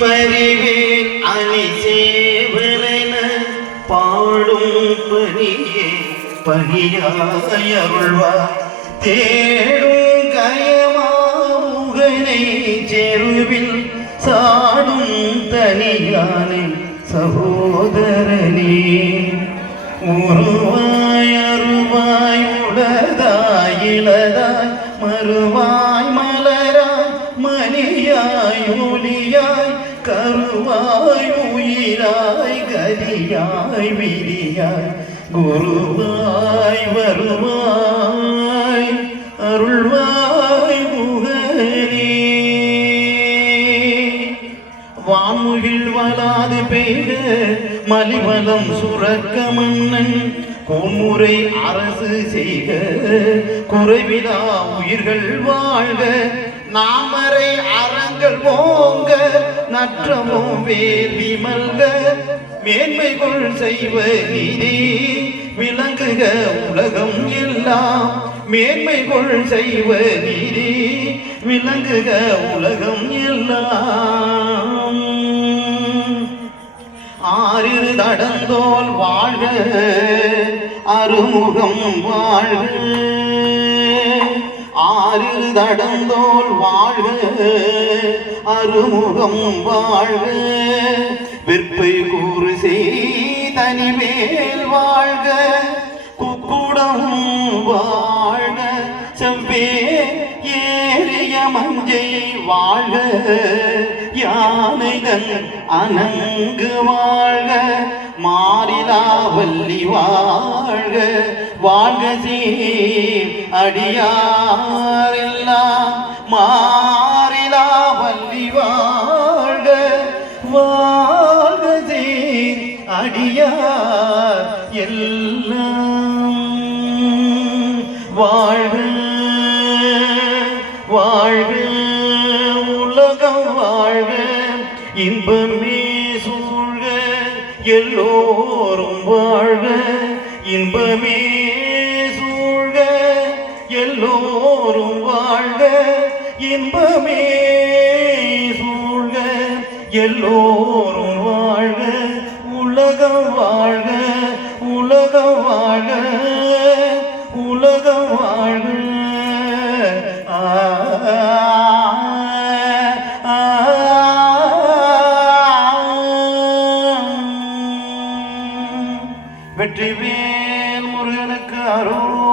பறிவேன் அணி சேவலென பாடும் பணியே பணியாய் அருள்வார். தேடும் கயமாமுகனை செருவில் சாடும் தனியானை சகோதரனே. உருவாய் அருவாய் உடதாய் இளதாய் மறுவாய் மலராய் மணியாய் ஒளியாய் கருவாய் உயிராய் கதியாய் விதியாய் குருவாய் வருவாய் அருள்வாய் முகனே வான்முகில் வளாது பெய்த மலிவலம் சுரக்க மன்னன் கோன்முறை அரசு செய்க குறைவிலா உயிர்கள் வாழ்க நாமரை அறங்கள் போங்க நற்றமும் வேள்வி மல்க மேன்மைகள் செய்வ நீதி விளங்குக உலகம் எல்லாம். மேன்மைகள் செய்வ நீதி விளங்குக உலகம் எல்லாம். ஆறிரு தடந்தோல் வாழ்க அருமுகம் வாழ்க. ஆறிரு தடந்தோல் வாழ்வு அருமுகம் வாழ்வு. விற்பை கூறு செய் வாழ்க குக்குடம் வாழ்க செவ்வே ஏறிய மஞ்சை வாழ்க. யானைதன் அனங்கு வாழ்க மாறிலா வள்ளி வாழ்க. வாழ்க சீர் அடியாரெல்லாம் மாறிலா வள்ளி வாழ்க வாழ்க சீர் அடியார் எல்லாம் வாழ்க வாழ்க உலகம் வாழ்க இன்பமே சூழ்க எல்லோரும் வாழ்க. இன்பமே சூழ்க எல்லோரும் வாழ்க. இன்பமே சூழ்க எல்லோரும் வாழ்க. உலகம் வாழ்க உலகம் வாழ்க. உலகம் வாழ்க. வெற்றி வே কারণ